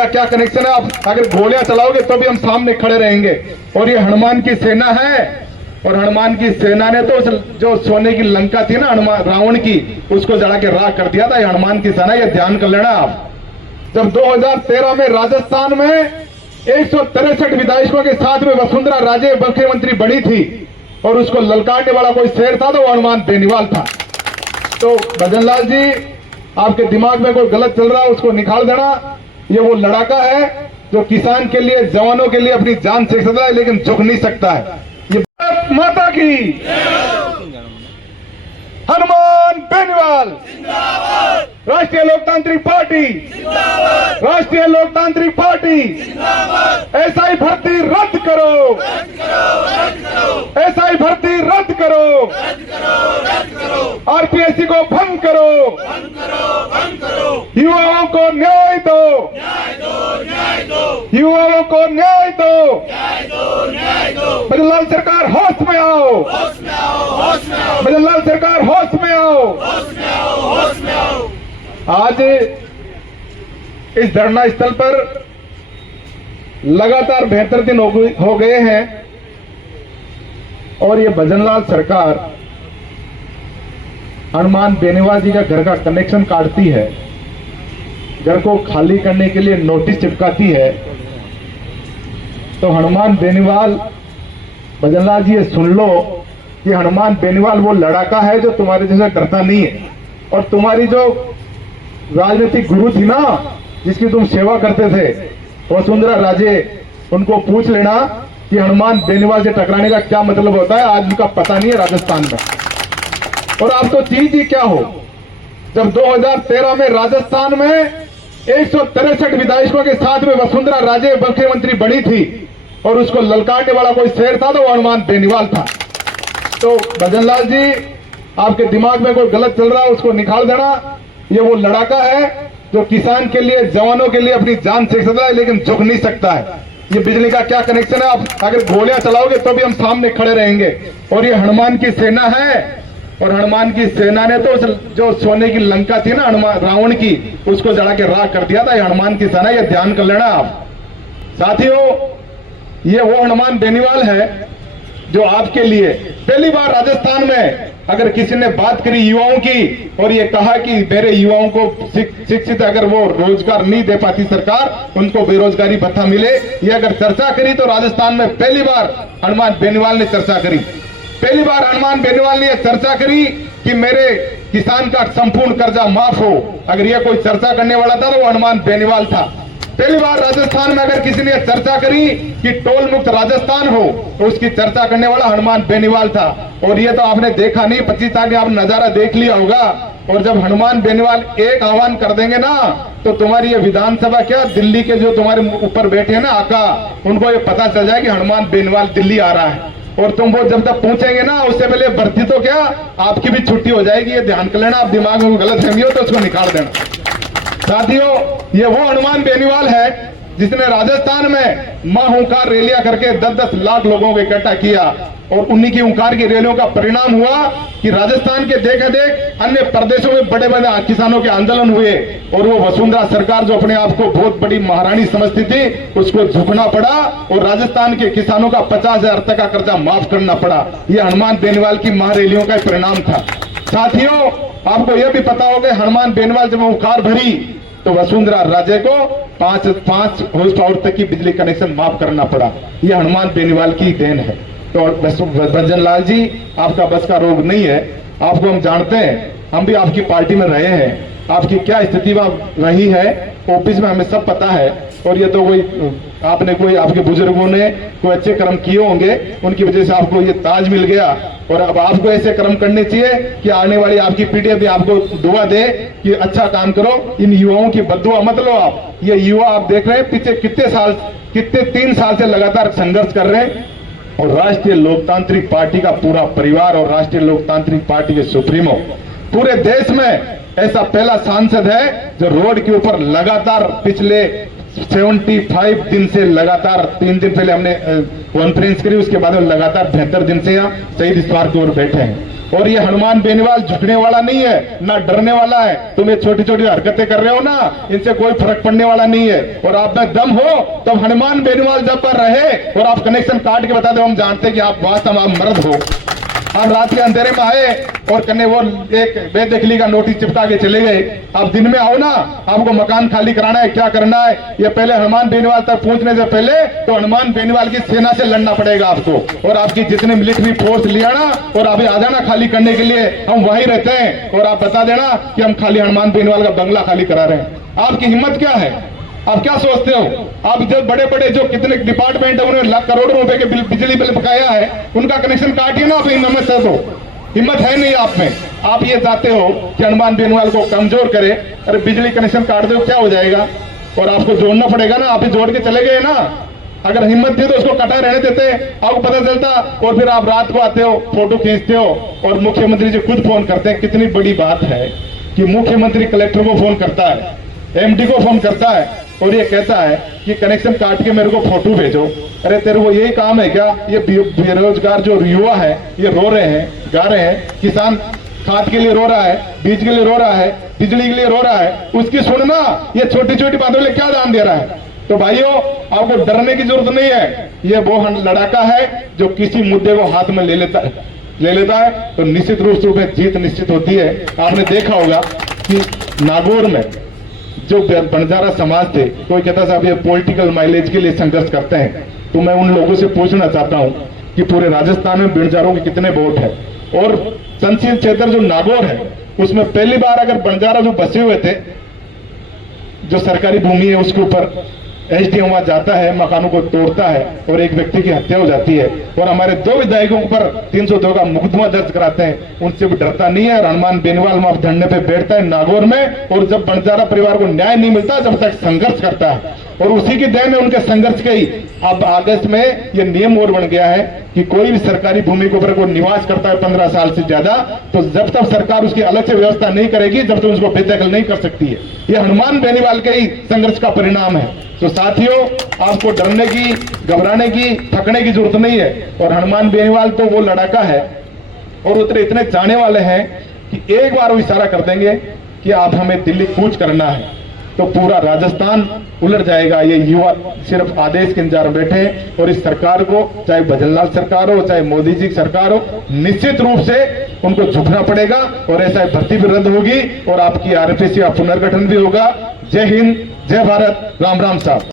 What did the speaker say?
का क्या कनेक्शन है? आप अगर गोलियां चलाओगे तो भी हम सामने खड़े रहेंगे। और ये हनुमान की सेना है, और हनुमान की सेना ने तो जो सोने की लंका थी ना हनुमान रावण की, उसको जला के राख कर दिया था। ये हनुमान की सेना, ये ध्यान कर लेना आप। जब 2013 में राजस्थान में 163 विधायकों के साथ में वसुंधरा राजे मुख्यमंत्री बनी थी और उसको ललकारने वाला कोई शेर था तो वो हनुमान बेनीवाल था। तो भजनलाल जी, आपके दिमाग में कोई गलत चल रहा है उसको निकाल देना। ये वो लड़ाका है जो किसान के लिए, जवानों के लिए अपनी जान सेक सकता है लेकिन झुक नहीं सकता है। ये माता की हनुमान बेनीवाल, राष्ट्रीय लोकतांत्रिक पार्टी, राष्ट्रीय लोकतांत्रिक पार्टी। एसआई भर्ती रद्द करो, एसआई भर्ती रद्द करो, आरपीएससी को भंग करो, युवाओं को न्याय दो, युवाओं को न्याय दो। भजनलाल सरकार होश में आओ, भजनलाल सरकार होश में आओ। आज इस धरना स्थल पर लगातार 72 दिन हो गए हैं और ये भजनलाल सरकार हनुमान बेनीवाल जी का घर का कनेक्शन काटती है, घर को खाली करने के लिए नोटिस चिपकाती है। तो हनुमान बेनीवाल, भजनलाल जी ये सुन लो कि हनुमान बेनीवाल वो लड़ाका है जो तुम्हारे जैसा डरता नहीं है। और तुम्हारी जो राजनीतिक गुरु थी ना, जिसकी तुम सेवा करते थे, वसुंधरा राजे, उनको पूछ लेना कि हनुमान बेनीवाल से टकराने का क्या मतलब होता है। आज उनका पता नहीं है राजस्थान में। और आप तो चीज ही क्या हो, जब 2013 में राजस्थान में 163 विधायकों के साथ में वसुंधरा राजे मुख्यमंत्री बनी थी और उसको ललकारने वाला कोई शेर था तो वो हनुमान बेनीवाल था। तो भजनलाल जी, आपके दिमाग में कोई गलत चल रहा है उसको निकाल देना। ये वो लड़ाका है जो किसान के लिए, जवानों के लिए अपनी जान सेक सकता है लेकिन झुक नहीं सकता है। ये बिजली का क्या कनेक्शन है? आप अगर गोलियां चलाओगे तो भी हम सामने खड़े रहेंगे। और ये हनुमान की सेना है, और हनुमान की सेना ने तो जो सोने की लंका थी ना हनुमान रावण की, उसको जला के राख कर दिया था। ये हनुमान की सेना, ये ध्यान कर लेना आप। साथियों, ये वो हनुमान बेनीवाल है जो आपके लिए पहली बार राजस्थान में अगर किसी ने बात करी युवाओं की और ये कहा कि मेरे युवाओं को शिक्षित, अगर वो रोजगार नहीं दे पाती सरकार, उनको बेरोजगारी भत्ता मिले, ये अगर चर्चा करी तो राजस्थान में पहली बार हनुमान बेनीवाल ने चर्चा करी। पहली बार हनुमान बेनीवाल ने यह चर्चा करी कि मेरे किसान का संपूर्ण कर्जा माफ हो। अगर यह कोई चर्चा करने वाला था तो वो हनुमान बेनीवाल था। पहली बार राजस्थान में अगर किसी ने चर्चा करी कि टोल मुक्त राजस्थान हो तो उसकी चर्चा करने वाला हनुमान बेनीवाल था। और ये तो आपने देखा नहीं, 25 साल में आप नजारा देख लिया होगा। और जब हनुमान बेनीवाल एक आह्वान कर देंगे ना, तो तुम्हारी ये विधानसभा क्या, दिल्ली के जो तुम्हारे ऊपर बैठे हैं ना आका, उनको ये पता चल जाए कि हनुमान बेनीवाल दिल्ली आ रहा है। और तुम वो जब तक पूछेंगे ना, उससे पहले भर्ती तो क्या, आपकी भी छुट्टी हो जाएगी। ये ध्यान कर लेना। आप दिमाग में गलत फहमी हो तो उसको निकाल देना। साथियों, ये वो हनुमान बेनीवाल है जिसने राजस्थान में मां हुंकार रैलियां करके 10-10 लाख लोगों को इकट्ठा किया। और उन्हीं की हुंकार की रैलियों का परिणाम हुआ कि राजस्थान के देखा देख अन्य प्रदेशों में बड़े बड़े किसानों के आंदोलन हुए। और वो वसुंधरा सरकार जो अपने आप को बहुत बड़ी महारानी समझती थी, उसको झुकना पड़ा और राजस्थान के किसानों का 50,000 तक का कर्जा माफ करना पड़ा। ये हनुमान बेनीवाल की महारैलियों का परिणाम था। साथियों, आपको यह भी पता होगा, हनुमान बेनीवाल जब हुंकार भरी तो वसुंधरा राजे को 5 हॉर्स पावर तक की बिजली कनेक्शन माफ करना पड़ा। यह हनुमान बेनीवाल की देन है। तो भजनलाल जी, आपका बस का रोग नहीं है। आपको हम जानते हैं, हम भी आपकी पार्टी में रहे हैं, आपकी क्या स्थिति रही है ऑफिस में हमें सब पता है। और ये तो कोई आपके बुजुर्गों ने कोई अच्छे कर्म किए होंगे, उनकी वजह से आपको ये ताज मिल गया। और अब आपको ऐसे कर्म करने चाहिए कि आने वाली आपकी पीढ़ी भी आपको दुआ दे कि अच्छा काम करो। इन युवाओं की बद्दुआ मत लो आप। ये युवा आप देख रहे हैं पीछे कितने 3 साल से लगातार संघर्ष कर रहे हैं। और राष्ट्रीय लोकतांत्रिक पार्टी का पूरा परिवार और राष्ट्रीय लोकतांत्रिक पार्टी के सुप्रीमो पूरे देश में ऐसा पहला सांसद है जो रोड के ऊपर लगातार पिछले 75 दिन से लगातार 3 दिन पहले हमने कॉन्फ्रेंस करी, उसके बाद में लगातार 72 दिन से यहाँ शहीद स्मारक के ऊपर बैठे हैं। और ये हनुमान बेनीवाल झुकने वाला नहीं है, ना डरने वाला है। तुम ये छोटी छोटी हरकतें कर रहे हो ना, इनसे कोई फर्क पड़ने वाला नहीं है। और आप में दम हो तो हनुमान बेनीवाल जब पर रहे और आप कनेक्शन काट के बता दो, हम जानते हैं कि आप वास्तव में मर्द हो। आप रात के अंधेरे में आए और कन्ने वो एक बेदखली का नोटिस चिपका के चले गए। आप दिन में आओ ना, आपको मकान खाली कराना है, क्या करना है, ये पहले हनुमान बेनीवाल तक पहुंचने से पहले तो हनुमान बेनीवाल की सेना से लड़ना पड़ेगा आपको। और आपकी जितनी मिलिट्री फोर्स लिया ना, और अभी आ जाना खाली करने के लिए, हम वहीं रहते हैं। और आप बता देना कि हम खाली हनुमान बेनीवाल का बंगला खाली करा रहे हैं। आपकी हिम्मत क्या है? आप क्या सोचते हो? आप जब बड़े बड़े जो कितने डिपार्टमेंट है उन्होंने लाख करोड़ों रुपए के बिजली बिल बकाया है, उनका कनेक्शन काटिए ना। आप हिम्मत से तो हिम्मत है नहीं आप में। आप ये चाहते हो कि हनुमान बेनीवाल को कमजोर करे। अरे बिजली कनेक्शन काट दो, क्या हो जाएगा? और आपको जोड़ना पड़ेगा ना, आप ही जोड़ के चले गए ना। अगर हिम्मत थी तो उसको कटा रहने देते, आपको पता चलता। और फिर आप रात को आते हो, फोटो खींचते हो और मुख्यमंत्री जी खुद फोन करते हैं। कितनी बड़ी बात है कि मुख्यमंत्री कलेक्टर को फोन करता है, एमडी को फोन करता है और ये कहता है कि कनेक्शन काट के मेरे को फोटो भेजो। अरे तेरे को यही काम है क्या? ये बेरोजगार जो युवा है ये रो रहे हैं, गा रहे हैं। किसान खाद के लिए रो रहा है, बीज के लिए रो रहा है, बिजली के लिए रो रहा है, उसकी सुनना। ये छोटी छोटी बातों के लिए क्या ध्यान दे रहा है? तो भाइयों, आपको डरने की जरूरत नहीं है। ये वो लड़ाका है जो किसी मुद्दे को हाथ में ले लेता है तो निश्चित रूप से जीत निश्चित होती है। आपने देखा होगा कि नागौर में जो बंजारा समाज थे, कोई कहता साहब ये पॉलिटिकल माइलेज के लिए संघर्ष करते हैं। तो मैं उन लोगों से पूछना चाहता हूं कि पूरे राजस्थान में बंजारों के कितने वोट है? और संसदीय क्षेत्र जो नागौर है उसमें पहली बार अगर बंजारा जो बसे हुए थे, जो सरकारी भूमि है उसके ऊपर एसडीएम वहां जाता है, मकानों को तोड़ता है और एक व्यक्ति की हत्या हो जाती है। और हमारे 2 विधायकों पर 302 का मुकदमा दर्ज कराते हैं, उनसे भी डरता नहीं है। और हनुमान बेनीवाल वहां धरने पे बैठता है नागौर में, और जब बंजारा परिवार को न्याय नहीं मिलता जब तक संघर्ष करता है। और उसी की देन है उनके संघर्ष की। अब अगस्त में यह नियम और बन गया है कि कोई भी सरकारी भूमि के ऊपर कोई निवास करता है 15 साल से ज्यादा, तो जब तक सरकार उसकी अलग से व्यवस्था नहीं करेगी जब तक उसको बेदखल नहीं कर सकती है। यह हनुमान बेनीवाल के ही संघर्ष का परिणाम है। तो साथियों, आपको डरने की, घबराने की, थकने की जरूरत नहीं है। और हनुमान बेनीवाल तो वो लड़ाका है और उतने इतने जाने वाले हैं कि एक बार वो इशारा कर देंगे कि आप हमें दिल्ली कूच करना है तो पूरा राजस्थान उलट जाएगा। ये युवा सिर्फ आदेश के इंतजार बैठे हैं। और इस सरकार को, चाहे भजनलाल सरकार हो, चाहे मोदी जी की सरकार हो, निश्चित रूप से उनको झुकना पड़ेगा। और ऐसा भर्ती भी रद्द होगी और आपकी आरपीसी का पुनर्गठन भी होगा। जय हिंद, जय भारत, राम राम साहब।